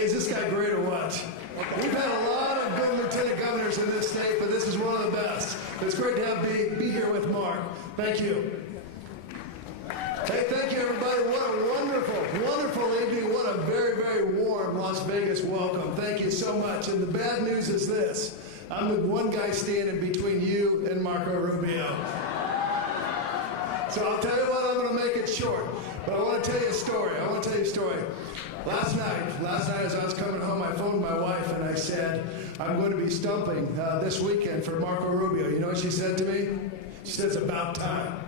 Hey, is this guy great or what? We've had a lot of good lieutenant governors in this state, but this is one of the best. It's great to have be here with Mark. Thank you. Hey, thank you, everybody. What a wonderful, wonderful evening. What a very, very warm Las Vegas welcome. Thank you so much. And the bad news is this. I'm the one guy standing between you and Marco Rubio. So I'll tell you what, I'm going to make it short. But I want to tell you a story. Last night as I was coming home, I phoned my wife and I said, I'm going to be stumping this weekend for Marco Rubio. You know what she said to me? She said, it's about time.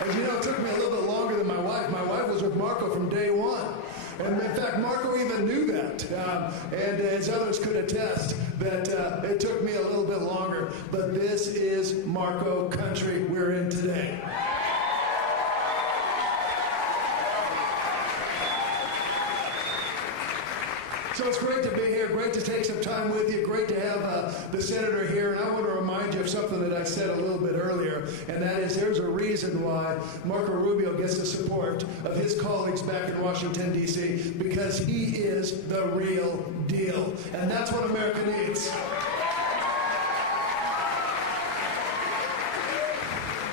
As you know, it took me a little bit longer than my wife. My wife was with Marco from day one. And in fact, Marco even knew that. And as others could attest, that it took me a little bit longer. But this is Marco country we're in today. So it's great to be here, great to take some time with you, great to have the senator here. And I want to remind you of something that I said a little bit earlier, and that is there's a reason why Marco Rubio gets the support of his colleagues back in Washington, D.C., because he is the real deal. And that's what America needs.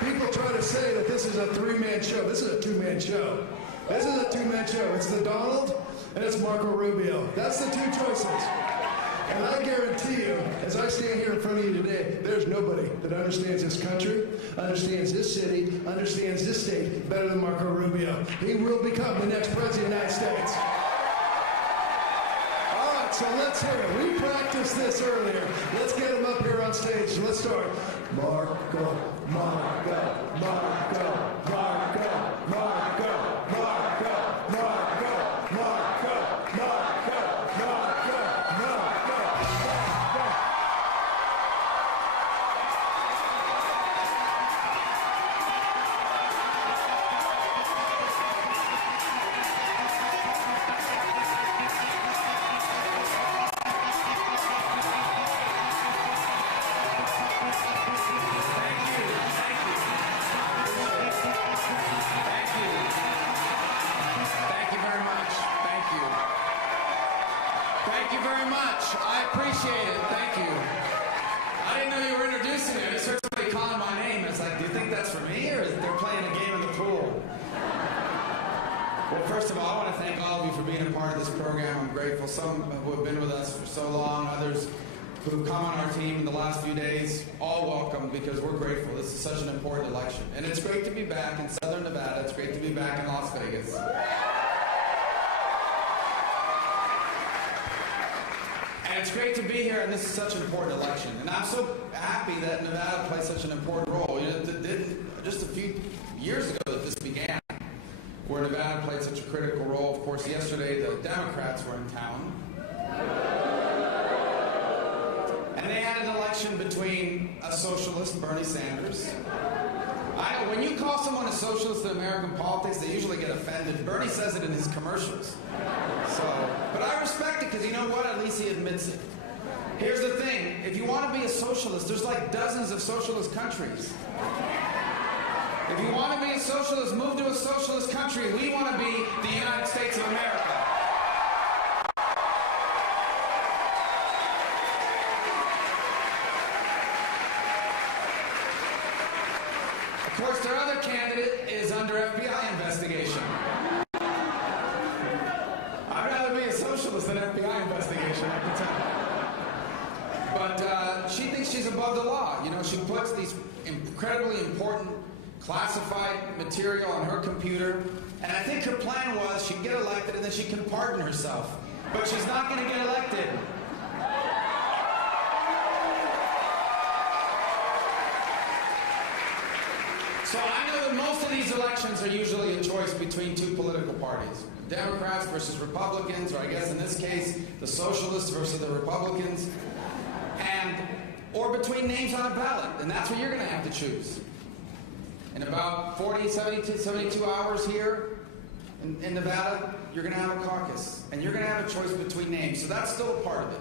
People try to say that this is a three-man show. This is a two-man show. This is a two-man show. It's the Donald and it's Marco Rubio. That's the two choices. And I guarantee you, as I stand here in front of you today, there's nobody that understands this country, understands this city, understands this state better than Marco Rubio. He will become the next president of the United States. All right, so let's hear it. We practiced this earlier. Let's get him up here on stage. Let's start. Marco, Marco, Marco, Marco, Marco, Marco, Marco. Some who have been with us for so long, others who have come on our team in the last few days, all welcome because we're grateful. This is such an important election. And it's great to be back in Southern Nevada. It's great to be back in Las Vegas. And it's great to be here, and this is such an important election. And I'm so happy that Nevada plays such an important role. You know, just a few years ago that this began, where Nevada played such a critical role. Of course, yesterday the Democrats were in town. And they had an election between a socialist, Bernie Sanders. When you call someone a socialist in American politics, they usually get offended. Bernie says it in his commercials. But I respect it because you know what? At least he admits it. Here's the thing. If you want to be a socialist, there's like dozens of socialist countries. If you want to be a socialist, move to a socialist country. We want to be the United States of America. Of course, their other candidate is under FBI investigation. I'd rather be a socialist than FBI investigation, I can tell. But she thinks she's above the law. You know, she puts these incredibly important classified material on her computer, and I think her plan was she'd get elected and then she can pardon herself. But she's not going to get elected. So I know that most of these elections are usually a choice between two political parties. Democrats versus Republicans, or I guess in this case, the socialists versus the Republicans, or between names on a ballot, and that's what you're going to have to choose. In about 72 hours here in Nevada, you're going to have a caucus, and you're going to have a choice between names. So that's still a part of it.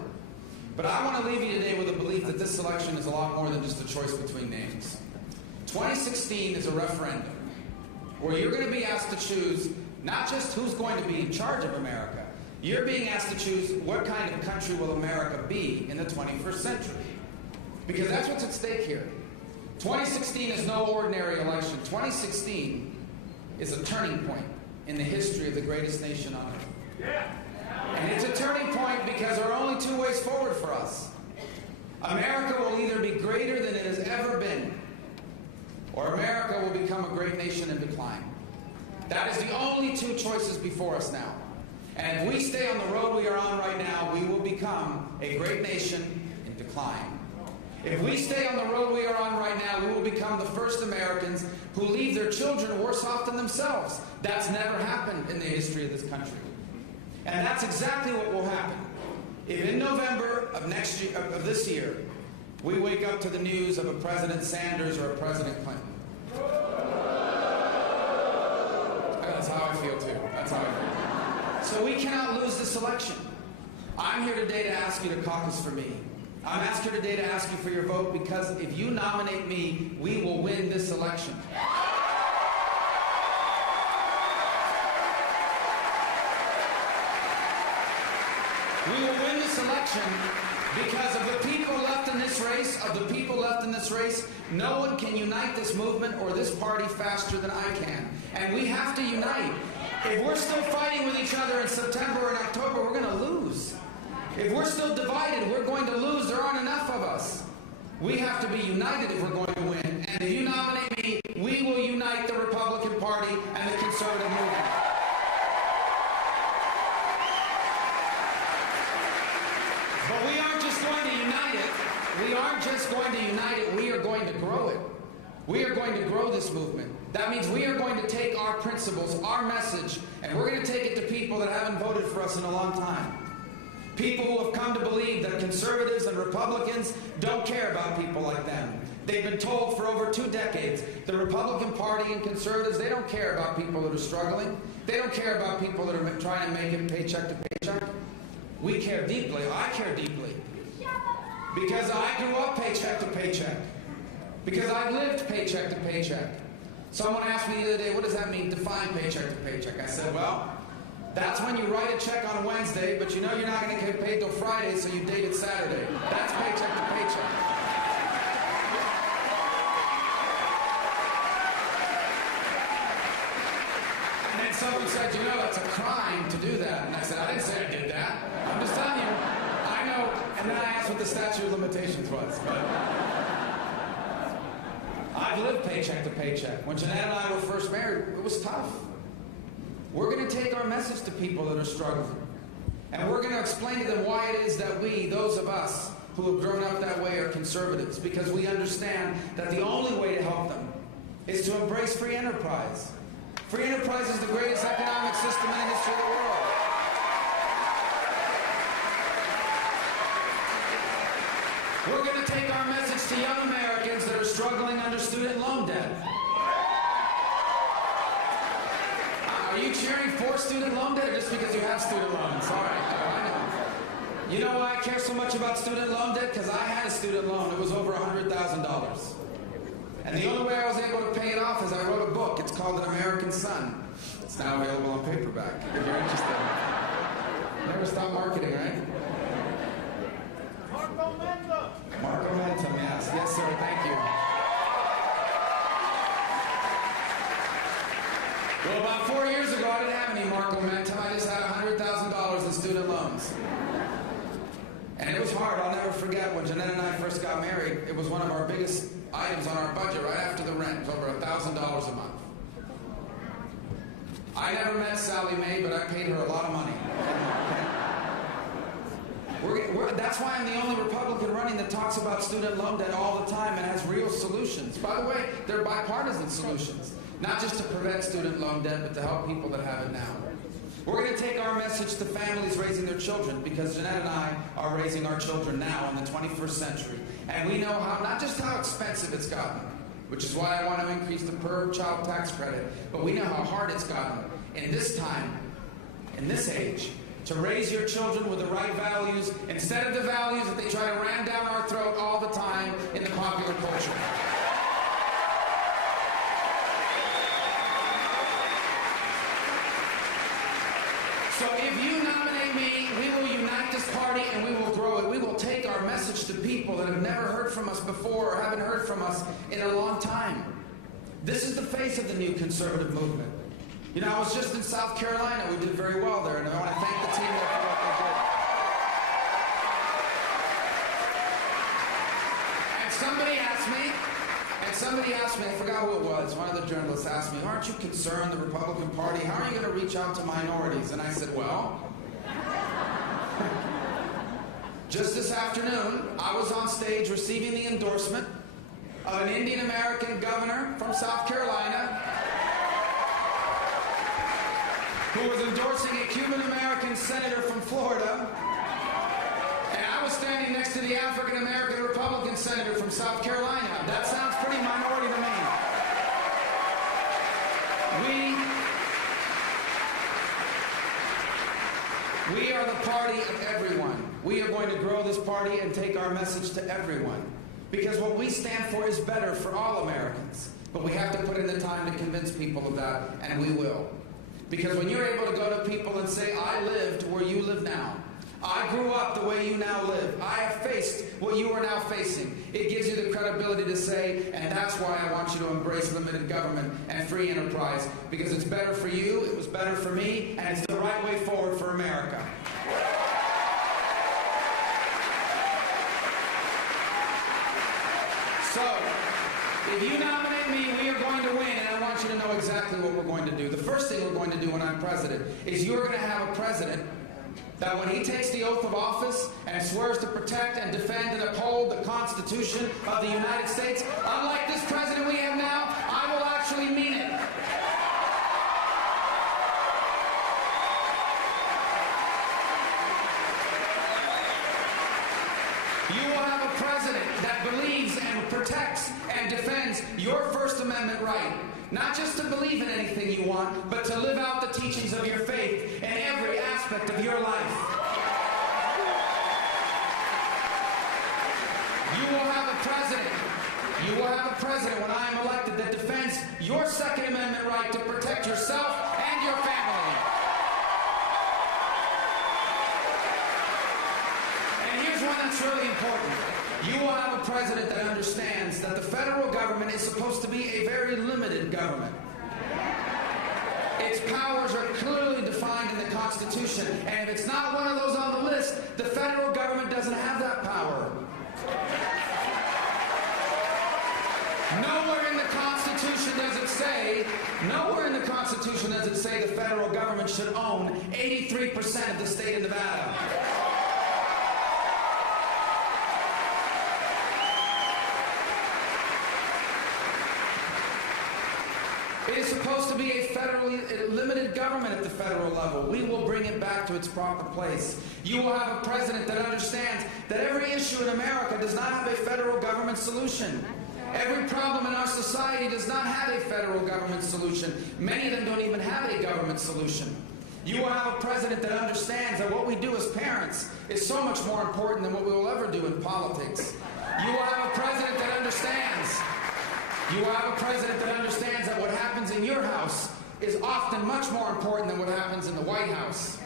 But I want to leave you today with the belief that this election is a lot more than just a choice between names. 2016 is a referendum. where you're going to be asked to choose not just who's going to be in charge of America, you're being asked to choose what kind of country will America be in the 21st century. Because that's what's at stake here. 2016 is no ordinary election. 2016 is a turning point in the history of the greatest nation on earth. Yeah. And it's a turning point because there are only two ways forward for us. America will either be greater than it has ever been, or America will become a great nation in decline. That is the only two choices before us now. And if we stay on the road we are on right now, we will become a great nation in decline. If we stay on the road we are on right now, we will become the first Americans who leave their children worse off than themselves. That's never happened in the history of this country. And that's exactly what will happen if in November of this year, we wake up to the news of a President Sanders or a President Clinton. That's how I feel too. That's how I feel. So we cannot lose this election. I'm here today to ask you to caucus for me. I'm asking here today to ask you for your vote because if you nominate me, we will win this election. We will win this election because of the people left in this race, no one can unite this movement or this party faster than I can. And we have to unite. If we're still fighting with each other in September and October, we're going to lose. If we're still divided, we're going to lose. There aren't enough of us. We have to be united if we're going to win. And if you nominate me, we will unite the Republican Party and the conservative movement. But we aren't just going to unite it. We aren't just going to unite it. We are going to grow it. We are going to grow this movement. That means we are going to take our principles, our message, and we're going to take it to people that haven't voted for us in a long time. People who have come to believe that conservatives and Republicans don't care about people like them. They've been told for over 2 decades, the Republican Party and conservatives, they don't care about people that are struggling. They don't care about people that are trying to make it paycheck to paycheck. We care deeply. I care deeply. Because I grew up paycheck to paycheck. Because I've lived paycheck to paycheck. Someone asked me the other day, what does that mean, define paycheck to paycheck? I said, well, that's when you write a check on Wednesday, but you know you're not going to get paid till Friday, so you date it Saturday. That's paycheck to paycheck. And then someone said, you know, that's a crime to do that. And I said, I didn't say I did that. I'm just telling you, I know. And then I asked what the statute of limitations was. But I've lived paycheck to paycheck. When Jeanette and I were first married, it was tough. We're going to take our message to people that are struggling. And we're going to explain to them why it is that we, those of us who have grown up that way, are conservatives. Because we understand that the only way to help them is to embrace free enterprise. Free enterprise is the greatest economic system in the history of the world. We're going to take our message to young Americans that are struggling under student loan debt. Are you cheering for student loan debt or just because you have student loans? All right, I know. You know why I care so much about student loan debt? Because I had a student loan. It was over $100,000. And the only way I was able to pay it off is I wrote a book. It's called An American Son. It's now available on paperback, if you're interested. Never stop marketing, right? Marco Rubio, yes. Yes, sir, thank you. Well, about 4 years ago, I didn't have any Marco Rubio. I just had $100,000 in student loans. And it was hard. I'll never forget when Jeanette and I first got married, it was one of our biggest items on our budget right after the rent. It was over $1,000 a month. I never met Sally Mae, but I paid her a lot of money. That's why I'm the only Republican running that talks about student loan debt all the time and has real solutions. By the way, they're bipartisan solutions. Not just to prevent student loan debt, but to help people that have it now. We're going to take our message to families raising their children, because Jeanette and I are raising our children now in the 21st century. And we know how, not just how expensive it's gotten, which is why I want to increase the per child tax credit, but we know how hard it's gotten in this time, in this age, to raise your children with the right values instead of the values that they try to ram down our throat all the time in the popular culture. So if you nominate me, we will unite this party and we will grow it. We will take our message to people that have never heard from us before or haven't heard from us in a long time. This is the face of the new conservative movement. You know, I was just in South Carolina. We did very well there, and I want to thank the team there for what they did. And somebody asked me, I forgot who it was, one of the journalists asked me, aren't you concerned, the Republican Party, how are you going to reach out to minorities? And I said, well, just this afternoon, I was on stage receiving the endorsement of an Indian American governor from South Carolina who was endorsing a Cuban American senator from Florida, and I was standing next to the African American Republican senator from South Carolina. That sounds pretty minority to me. We are the party of everyone. We are going to grow this party and take our message to everyone. Because what we stand for is better for all Americans. But we have to put in the time to convince people of that, and we will. Because when you're able to go to people and say, I lived where you live now. I grew up the way you now live. I have faced what you are now facing. It gives you the credibility to say, and that's why I want you to embrace limited government and free enterprise. Because it's better for you, it was better for me, and it's the right way forward for America. So, if you nominate me, we are going to win, and I want you to know exactly what we're going to do. The first thing we're going to do when I'm president is you're going to have a president that when he takes the oath of office and swears to protect and defend and uphold the Constitution of the United States, unlike this president we have now, I will actually mean it. You will have a president that believes and protects and defends your First Amendment right. Not just to believe in anything you want, but to live out the teachings of your faith in every aspect of your life. You will have a president when I am elected that defends your Second Amendment right to protect yourself and your family. And here's one that's really important. You will have a president that understands that the federal government is supposed to be a very limited government. Its powers are clearly defined in the Constitution, and if it's not one of those on the list, the federal government doesn't have that power. Nowhere in the Constitution does it say the federal government should own 83% of the state of Nevada. It is supposed to be a federally limited government at the federal level. We will bring it back to its proper place. You will have a president that understands that every issue in America does not have a federal government solution. Every problem in our society does not have a federal government solution. Many of them don't even have a government solution. You will have a president that understands that what we do as parents is so much more important than what we will ever do in politics. You will have a president that understands. You will have a president that understands that what happens in your house is often much more important than what happens in the White House.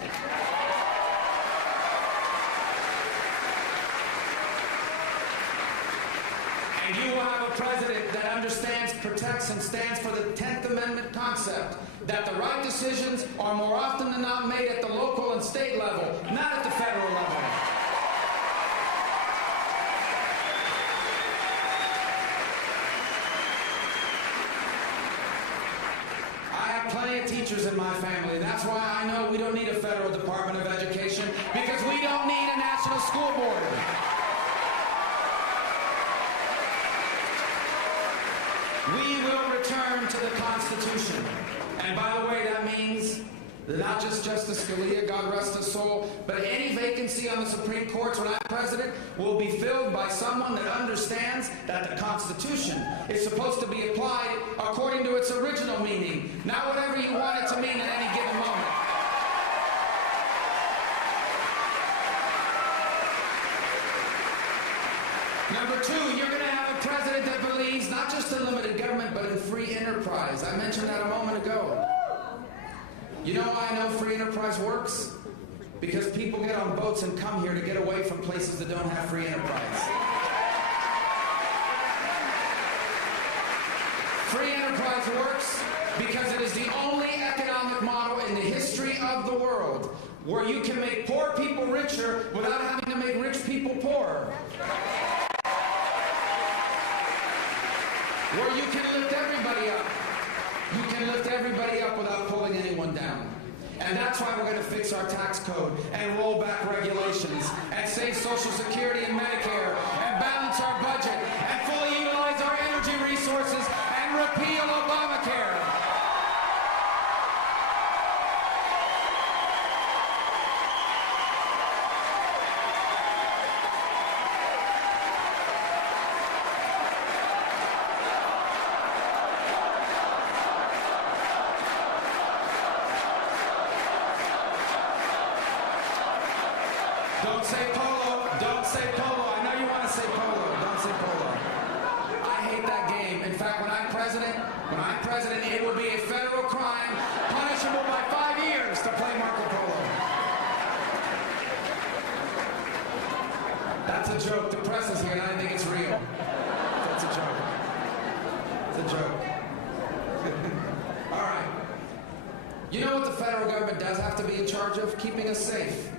And you will have a president that understands, protects, and stands for the 10th Amendment concept that the right decisions are more often than not made at the local and state level, not at the federal level. Plenty of teachers in my family. That's why I know we don't need a federal Department of Education, because we don't need a national school board. We will return to the Constitution. And by the way, that means that not just Justice Scalia, God rest his soul, but any vacancy on the Supreme Court when I'm president will be filled by someone that understands that the Constitution is supposed to be applied according to its original meaning, not whatever you want it to mean at any given moment. Number two, you're going to have a president that believes not just in limited government, but in free enterprise. I mentioned that a moment ago. You know why I know free enterprise works? Because people get on boats and come here to get away from places that don't have free enterprise. Free enterprise works because it is the only economic model in the history of the world where you can make poor people richer without having to make rich people poorer. Where you can lift everybody up. You can lift everybody up without pulling anyone down. And that's why we're going to fix our tax code and roll back regulations and save Social Security and Medicare and balance our budget and fully utilize our energy resources and repeal Obamacare. Don't say polo. Don't say polo. I know you want to say polo. Don't say polo. I hate that game. In fact, when I'm president, it will be a federal crime punishable by 5 years to play Marco Polo. That's a joke. The press is here and I think it's real. That's a joke. It's a joke. All right. You know what the federal government does have to be in charge of? Keeping us safe.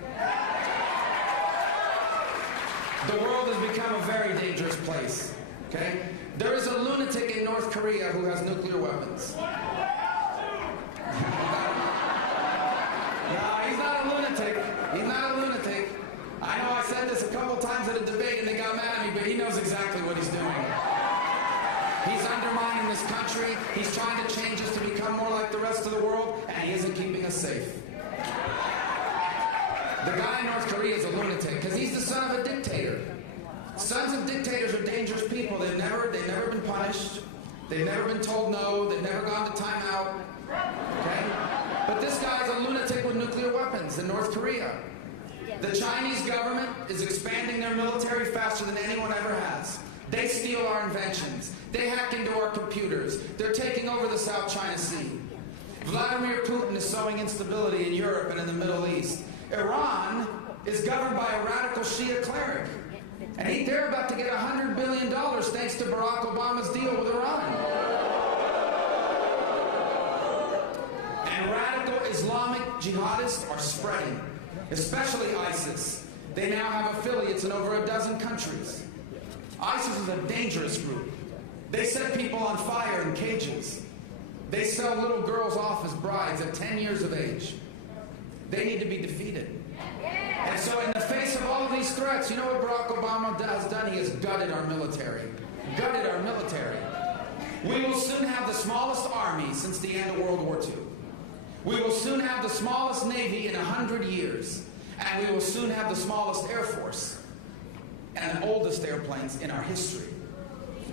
The world has become a very dangerous place, okay? There is a lunatic in North Korea who has nuclear weapons. No, he's not a lunatic. He's not a lunatic. I know I said this a couple times at a debate and they got mad at me, but he knows exactly what he's doing. He's undermining this country. He's trying to change us to become more like the rest of the world, and he isn't keeping us safe. The guy in North Korea is a lunatic because he's the son of a dictator. Sons of dictators are dangerous people. They've never been punished. They've never been told no. They've never gone to timeout. Okay? But this guy's a lunatic with nuclear weapons in North Korea. The Chinese government is expanding their military faster than anyone ever has. They steal our inventions. They hack into our computers. They're taking over the South China Sea. Vladimir Putin is sowing instability in Europe and in the Middle East. Iran is governed by a radical Shia cleric. And they're about to get $100 billion thanks to Barack Obama's deal with Iran. And radical Islamic jihadists are spreading, especially ISIS. They now have affiliates in over a dozen countries. ISIS is a dangerous group. They set people on fire in cages. They sell little girls off as brides at 10 years of age. They need to be defeated. And so in the face of all of these threats, you know what Barack Obama has done? He has gutted our military. Gutted our military. We will soon have the smallest army since the end of World War II. We will soon have the smallest Navy in 100 years. And we will soon have the smallest Air Force and the oldest airplanes in our history.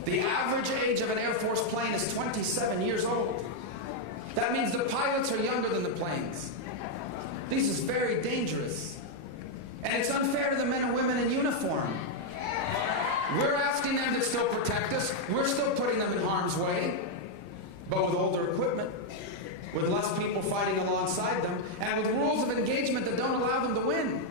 The average age of an Air Force plane is 27 years old. That means the pilots are younger than the planes. This is very dangerous. And it's unfair to the men and women in uniform. We're asking them to still protect us. We're still putting them in harm's way. But with older equipment, with less people fighting alongside them, and with rules of engagement that don't allow them to win.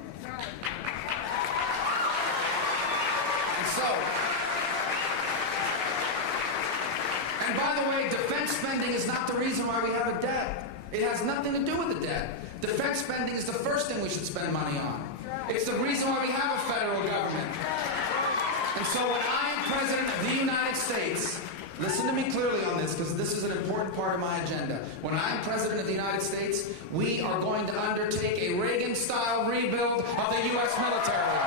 And by the way, defense spending is not the reason why we have a debt. It has nothing to do with the debt. Defense spending is the first thing we should spend money on. It's the reason why we have a federal government. And so when I am President of the United States, listen to me clearly on this, because this is an important part of my agenda. When I'm President of the United States, we are going to undertake a Reagan-style rebuild of the U.S. military.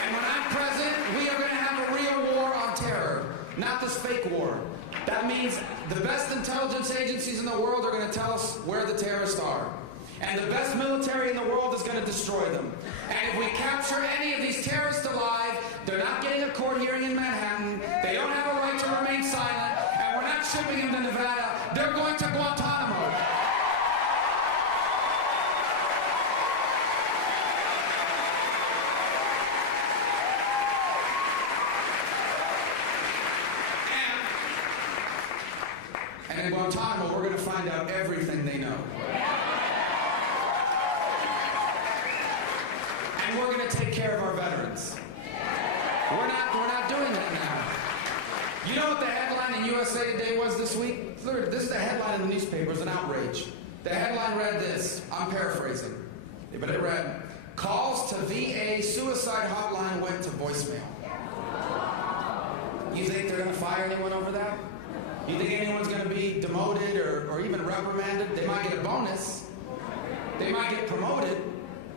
And when I'm President, we are going to have a real war on terror, not this fake war. That means the best intelligence agencies in the world are going to tell us where the terrorists are. And the best military in the world is going to destroy them. And if we capture any of these terrorists alive, they're not getting a court hearing in Manhattan, they don't have a right to remain silent, and we're not shipping them to Nevada, they're going to Guantanamo. Guantanamo, we're going to find out everything they know. And we're going to take care of our veterans. We're not doing that now. You know what the headline in USA Today was this week? This is the headline in the newspaper. It's an outrage. The headline read this. I'm paraphrasing. But it read, calls to VA suicide hotline went to voicemail. You think they're going to fire anyone over that? You think anyone's going to be demoted or even reprimanded? They might get a bonus. They might get promoted.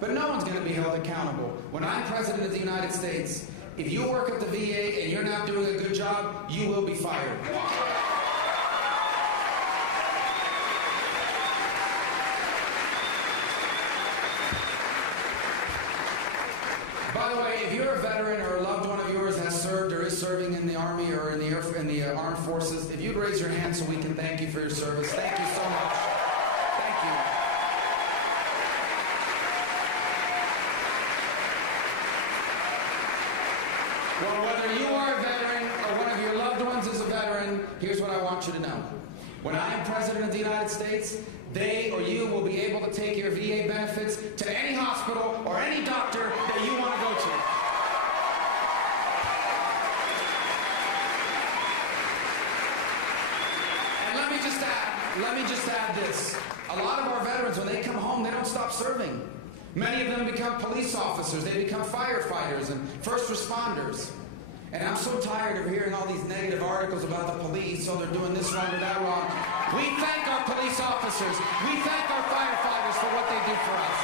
But no one's going to be held accountable. When I'm President of the United States, if you work at the VA and you're not doing a good job, you will be fired. By the way, if you're a veteran or a loved one of yours has served or is serving in the Army or in the Armed Forces, if you'd raise your hand so we can thank you for your service. Thank you so much. Thank you. Well, whether you are a veteran or one of your loved ones is a veteran, here's what I want you to know. When I am President of the United States, they or you will be able to take your VA benefits to any hospital or any doctor that you want to go to. And let me just add this. A lot of our veterans, when they come home, they don't stop serving. Many of them become police officers, they become firefighters and first responders. And I'm so tired of hearing all these negative articles about the police, so they're doing this wrong or that wrong. We thank our police officers. We thank our firefighters for what they do for us.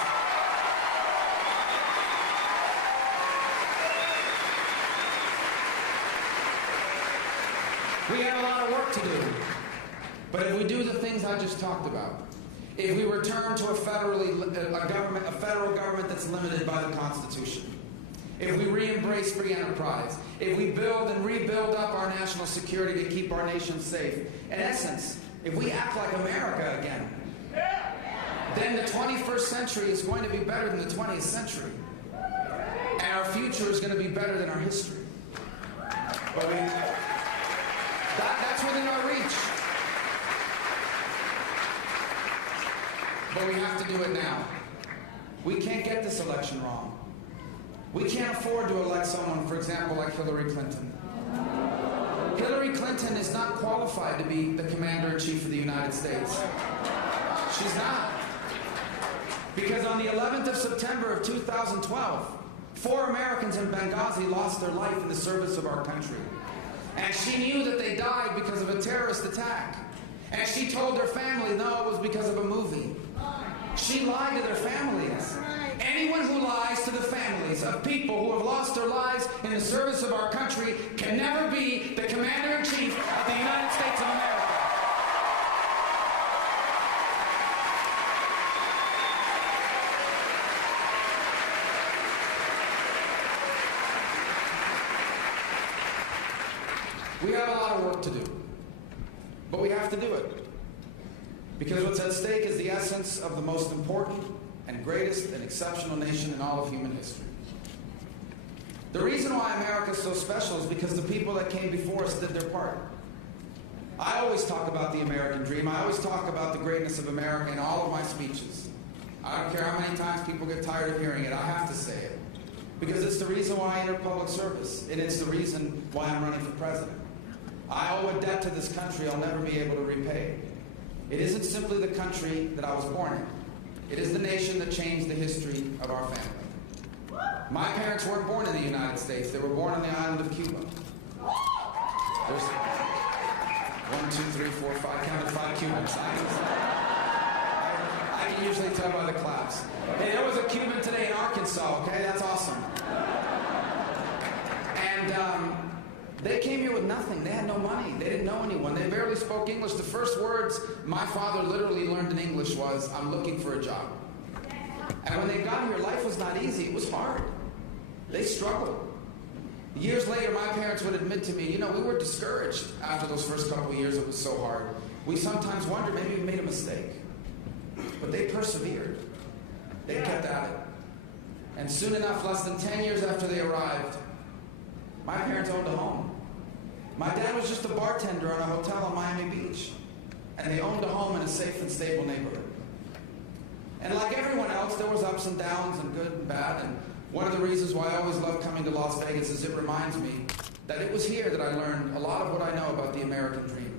We have a lot of work to do. But if we do the things I just talked about, if we return to a federal government that's limited by the Constitution, if we re-embrace free enterprise, if we build and rebuild up our national security to keep our nation safe, in essence, if we act like America again, then the 21st century is going to be better than the 20th century. And our future is going to be better than our history. But that's within our reach. But we have to do it now. We can't get this election wrong. We can't afford to elect someone, for example, like Hillary Clinton. Hillary Clinton is not qualified to be the Commander-in-Chief of the United States. She's not. Because on the 11th of September of 2012, 4 Americans in Benghazi lost their life in the service of our country. And she knew that they died because of a terrorist attack. And she told their family, no, it was because of a movie. She lied to their families. Anyone who lies to the families of people who have lost their lives in the service of our country can never be the Commander-in-Chief of the United States of America. We have a lot of work to do, but we have to do it. Because what's at stake is the essence of the most important and greatest and exceptional nation in all of human history. The reason why America is so special is because the people that came before us did their part. I always talk about the American dream. I always talk about the greatness of America in all of my speeches. I don't care how many times people get tired of hearing it. I have to say it. Because it's the reason why I enter public service, and it's the reason why I'm running for president. I owe a debt to this country I'll never be able to repay. It isn't simply the country that I was born in. It is the nation that changed the history of our family. My parents weren't born in the United States. They were born on the island of Cuba. There's 1, 2, 3, 4, 5, counted 5 Cubans. I can usually tell by the claps. Hey, there was a Cuban today in Arkansas, okay? That's awesome. And they came here with nothing. They had no money. They didn't know anyone. They barely spoke English. The first words my father literally learned in English was, I'm looking for a job. And when they got here, life was not easy. It was hard. They struggled. Years later, my parents would admit to me, you know, we were discouraged after those first couple of years. It was so hard. We sometimes wondered maybe we made a mistake. But they persevered. They kept at it. And soon enough, less than 10 years after they arrived, my parents owned a home. My dad was just a bartender on a hotel on Miami Beach. and they owned a home in a safe and stable neighborhood. And like everyone else, there was ups and downs and good and bad, and one of the reasons why I always love coming to Las Vegas is it reminds me that it was here that I learned a lot of what I know about the American dream.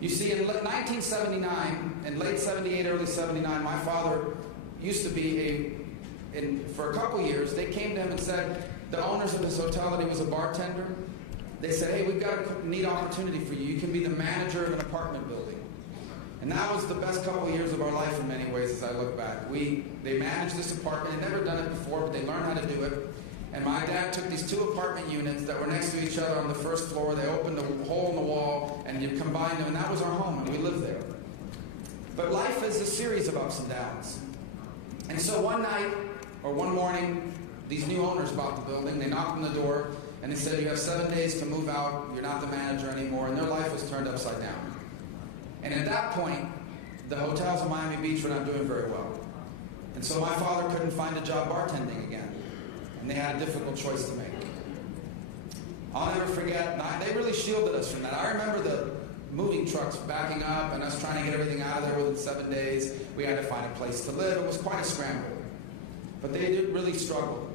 You see, in 1979, in late 78, early 79, my father used to be for a couple years, they came to him and said, the owners of his hotel that he was a bartender, they said, hey, we've got a neat opportunity for you. You can be the manager of an apartment building. And that was the best couple of years of our life in many ways as I look back. They managed this apartment. They'd never done it before, but they learned how to do it. And my dad took these 2 apartment units that were next to each other on the first floor. They opened a hole in the wall, and you combined them, and that was our home, and we lived there. But life is a series of ups and downs. And so one night, or one morning, these new owners bought the building. They knocked on the door, and they said, you have 7 days to move out. You're not the manager anymore. And their life was turned upside down. And at that point, the hotels in Miami Beach were not doing very well. And so my father couldn't find a job bartending again. And they had a difficult choice to make. I'll never forget, they really shielded us from that. I remember the moving trucks backing up and us trying to get everything out of there within 7 days. We had to find a place to live. It was quite a scramble. But they did really struggle.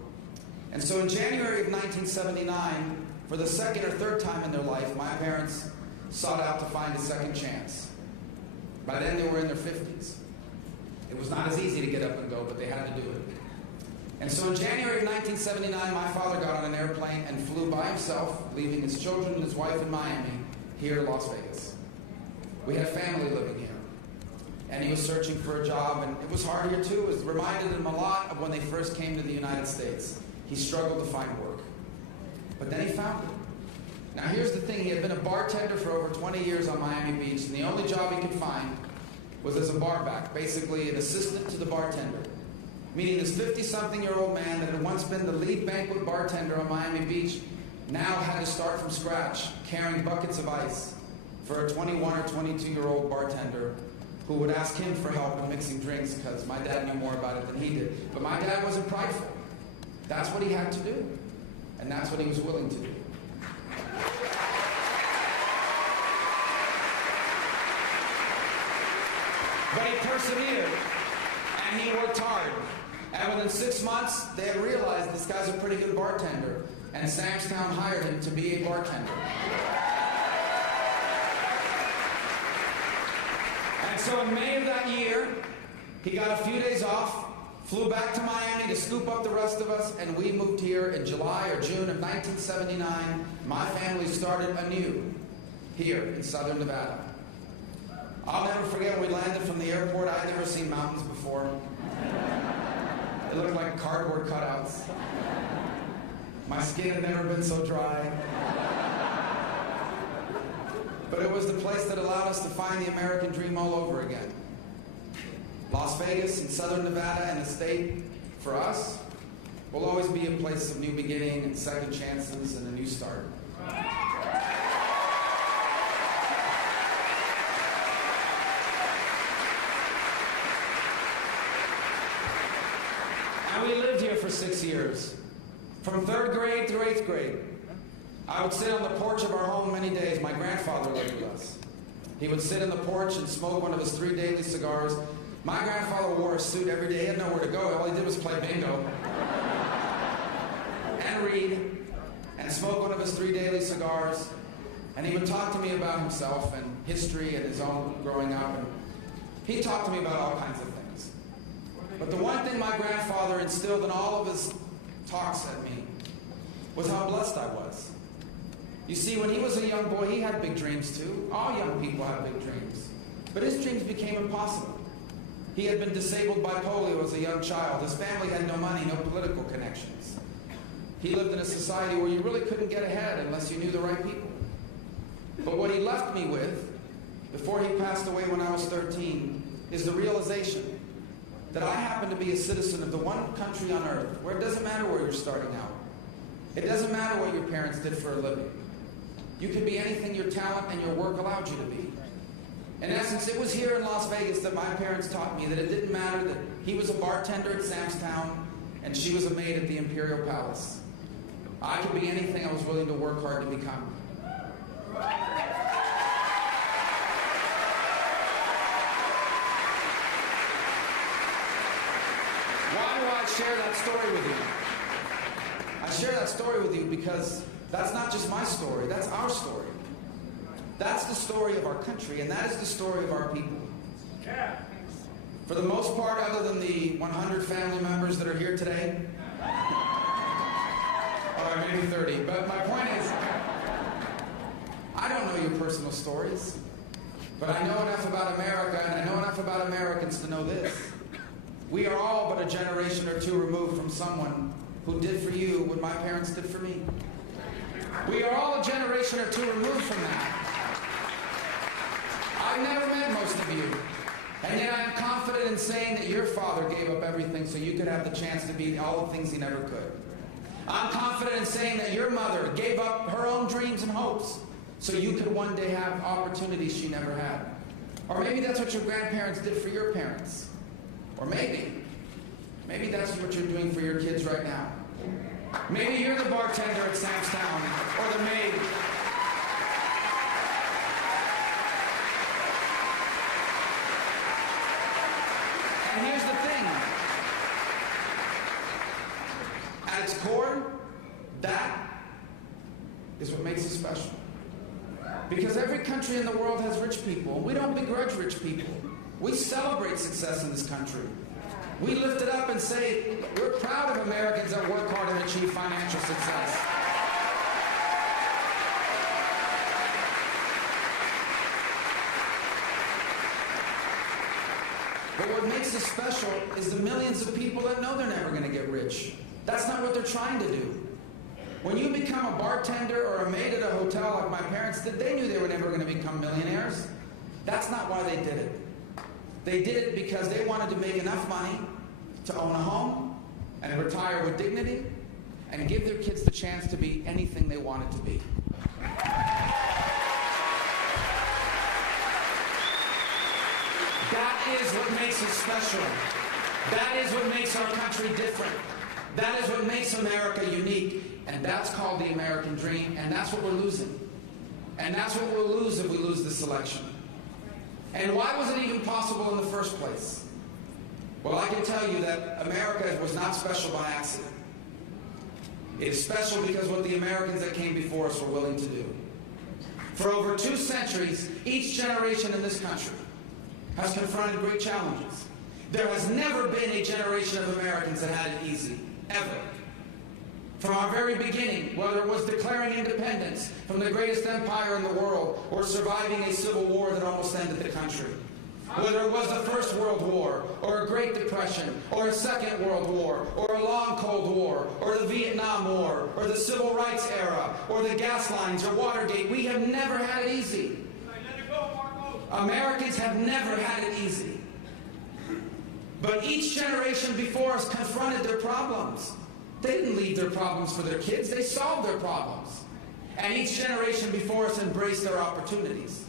And so in January of 1979, for the second or third time in their life, my parents sought out to find a second chance. By then they were in their 50s. It was not as easy to get up and go, but they had to do it. And so in January of 1979, my father got on an airplane and flew by himself, leaving his children and his wife in Miami, here in Las Vegas. We had family living here. And he was searching for a job, and it was hard here too. It reminded him a lot of when they first came to the United States. He struggled to find work. But then he found it. Now here's the thing, he had been a bartender for over 20 years on Miami Beach, and the only job he could find was as a barback, basically an assistant to the bartender. Meaning this 50-something-year-old man that had once been the lead banquet bartender on Miami Beach now had to start from scratch, carrying buckets of ice for a 21 or 22-year-old bartender who would ask him for help in mixing drinks because my dad knew more about it than he did. But my dad wasn't prideful. That's what he had to do, and that's what he was willing to do. But he persevered, and he worked hard. And within 6 months, they had realized this guy's a pretty good bartender, and Samstown hired him to be a bartender. And so in May of that year, he got a few days off, flew back to Miami to scoop up the rest of us, and we moved here in July or June of 1979. My family started anew here in southern Nevada. I'll never forget when we landed from the airport. I'd never seen mountains before. They looked like cardboard cutouts. My skin had never been so dry. But it was the place that allowed us to find the American dream all over again. Las Vegas in southern Nevada and the state, for us, will always be a place of new beginning and second chances and a new start. And we lived here for 6 years, from 3rd grade through 8th grade. I would sit on the porch of our home many days. My grandfather lived with us. He would sit on the porch and smoke one of his 3 daily cigars. My grandfather wore a suit every day. He had nowhere to go. All he did was play bingo and read and smoke one of his 3 daily cigars. And he would talk to me about himself and history and his own growing up. And he talked to me about all kinds of things. But the one thing my grandfather instilled in all of his talks at me was how blessed I was. You see, when he was a young boy, he had big dreams too. All young people have big dreams. But his dreams became impossible. He had been disabled by polio as a young child. His family had no money, no political connections. He lived in a society where you really couldn't get ahead unless you knew the right people. But what he left me with, before he passed away when I was 13, is the realization that I happen to be a citizen of the one country on earth where it doesn't matter where you're starting out. It doesn't matter what your parents did for a living. You can be anything your talent and your work allowed you to be. In essence, it was here in Las Vegas that my parents taught me that it didn't matter that he was a bartender at Samstown and she was a maid at the Imperial Palace. I could be anything I was willing to work hard to become. share that story with you. I share that story with you because that's not just my story, that's our story. That's the story of our country, and that is the story of our people. Yeah. For the most part, other than the 100 family members that are here today, or maybe 30, but my point is, I don't know your personal stories, but I know enough about America, and I know enough about Americans to know this. We are all but a generation or two removed from someone who did for you what my parents did for me. We are all a generation or two removed from that. I've never met most of you, and yet I'm confident in saying that your father gave up everything so you could have the chance to be all the things he never could. I'm confident in saying that your mother gave up her own dreams and hopes so you could one day have opportunities she never had. Or maybe that's what your grandparents did for your parents. Or maybe that's what you're doing for your kids right now. Maybe you're the bartender at Sam's Town, or the maid. And here's the thing. At its core, that is what makes it special. Because every country in the world has rich people. We don't begrudge rich people. We celebrate success in this country. We lift it up and say, we're proud of Americans that work hard and achieve financial success. But what makes us special is the millions of people that know they're never going to get rich. That's not what they're trying to do. When you become a bartender or a maid at a hotel like my parents did, they knew they were never going to become millionaires. That's not why they did it. They did it because they wanted to make enough money to own a home and retire with dignity and give their kids the chance to be anything they wanted to be. That is what makes us special. That is what makes our country different. That is what makes America unique. And that's called the American dream, and that's what we're losing. And that's what we'll lose if we lose this election. And why was it even possible in the first place? Well, I can tell you that America was not special by accident. It is special because what the Americans that came before us were willing to do. For over 2 centuries, each generation in this country has confronted great challenges. There has never been a generation of Americans that had it easy, ever. From our very beginning, whether it was declaring independence from the greatest empire in the world or surviving a civil war that almost ended the country, whether it was the First World War or a Great Depression or a Second World War or a long Cold War or the Vietnam War or the Civil Rights era or the gas lines or Watergate, we have never had it easy. Americans have never had it easy. But each generation before us confronted their problems. They didn't leave their problems for their kids, they solved their problems. And each generation before us embraced their opportunities.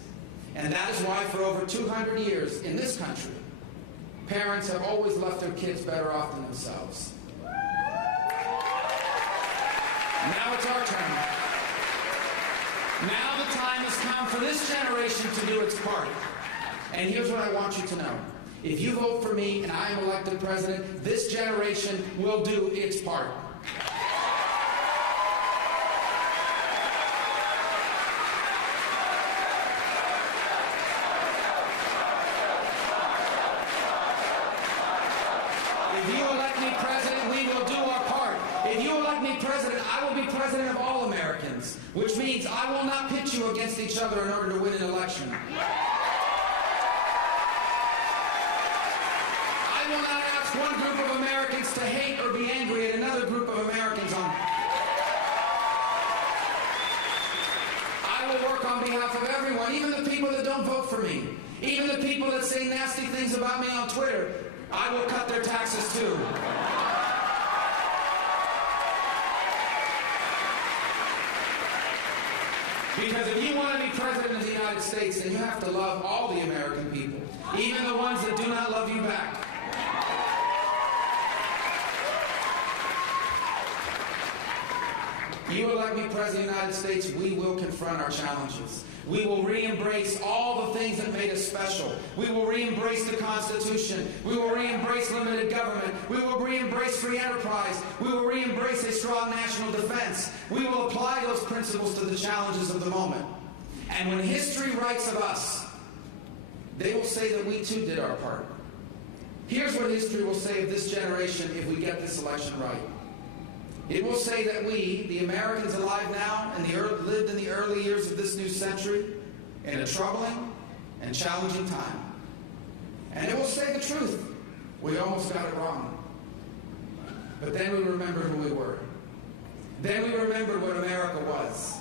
And that is why for over 200 years in this country, parents have always left their kids better off than themselves. Now it's our turn. Now the time has come for this generation to do its part. And here's what I want you to know. If you vote for me and I am elected president, this generation will do its part. If you elect me president, we will do our part. If you elect me president, I will be president of all Americans, which means I will not pit you against each other in order to win an election. I will not ask one group of Americans to hate or be angry at another group of Americans I will work on behalf of everyone, even the people that don't vote for me, even the people that say nasty things about me on Twitter. I will cut their taxes too. Because if you want to be president of the United States, then you have to love all the American people, even the ones that do not love you back. you elect me President of the United States, we will confront our challenges. We will re-embrace all the things that made us special. We will re-embrace the Constitution. We will re-embrace limited government. We will re-embrace free enterprise. We will re-embrace a strong national defense. We will apply those principles to the challenges of the moment. And when history writes of us, they will say that we too did our part. Here's what history will say of this generation if we get this election right. It will say that we, the Americans alive now and lived in the early years of this new century, in a troubling and challenging time. And it will say the truth. We almost got it wrong. But then we remembered who we were. Then we remembered what America was.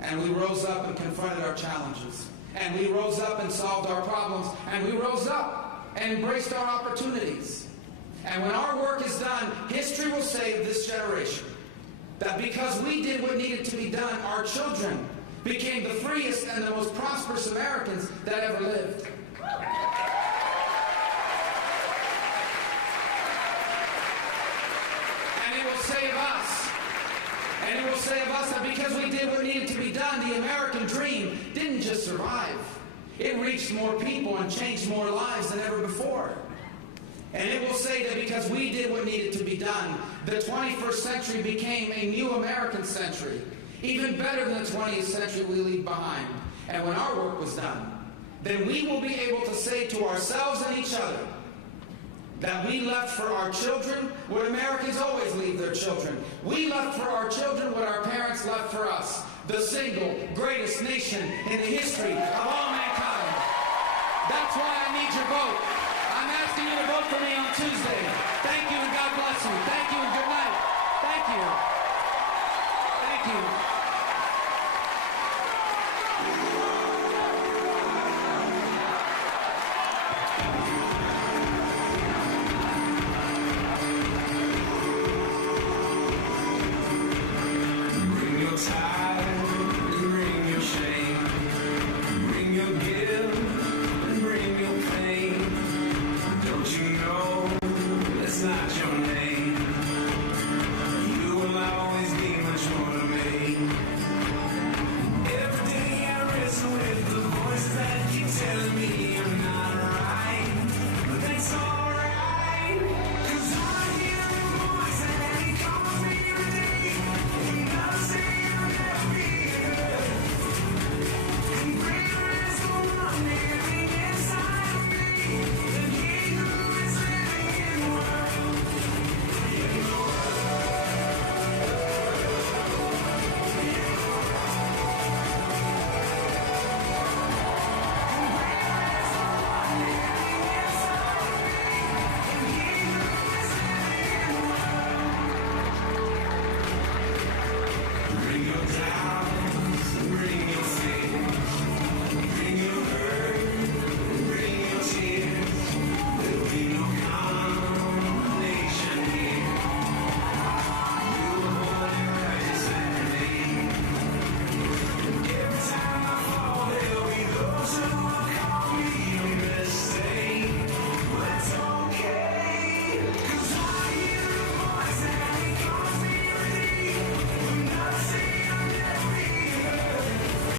And we rose up and confronted our challenges. And we rose up and solved our problems. And we rose up and embraced our opportunities. And when our work is done, history will say of this generation that because we did what needed to be done, our children became the freest and the most prosperous Americans that ever lived. And it will say of us, that because we did what needed to be done, the American dream didn't just survive. It reached more people and changed more lives than ever before. And it will say that because we did what needed to be done, the 21st century became a new American century, even better than the 20th century we leave behind. And when our work was done, then we will be able to say to ourselves and each other that we left for our children what Americans always leave their children. We left for our children what our parents left for us, the single greatest nation in the history of all mankind. That's why I need your vote. I'm asking you to vote for me on Tuesday. Thank you and God bless you. Thank you and good night. Thank you. Thank you.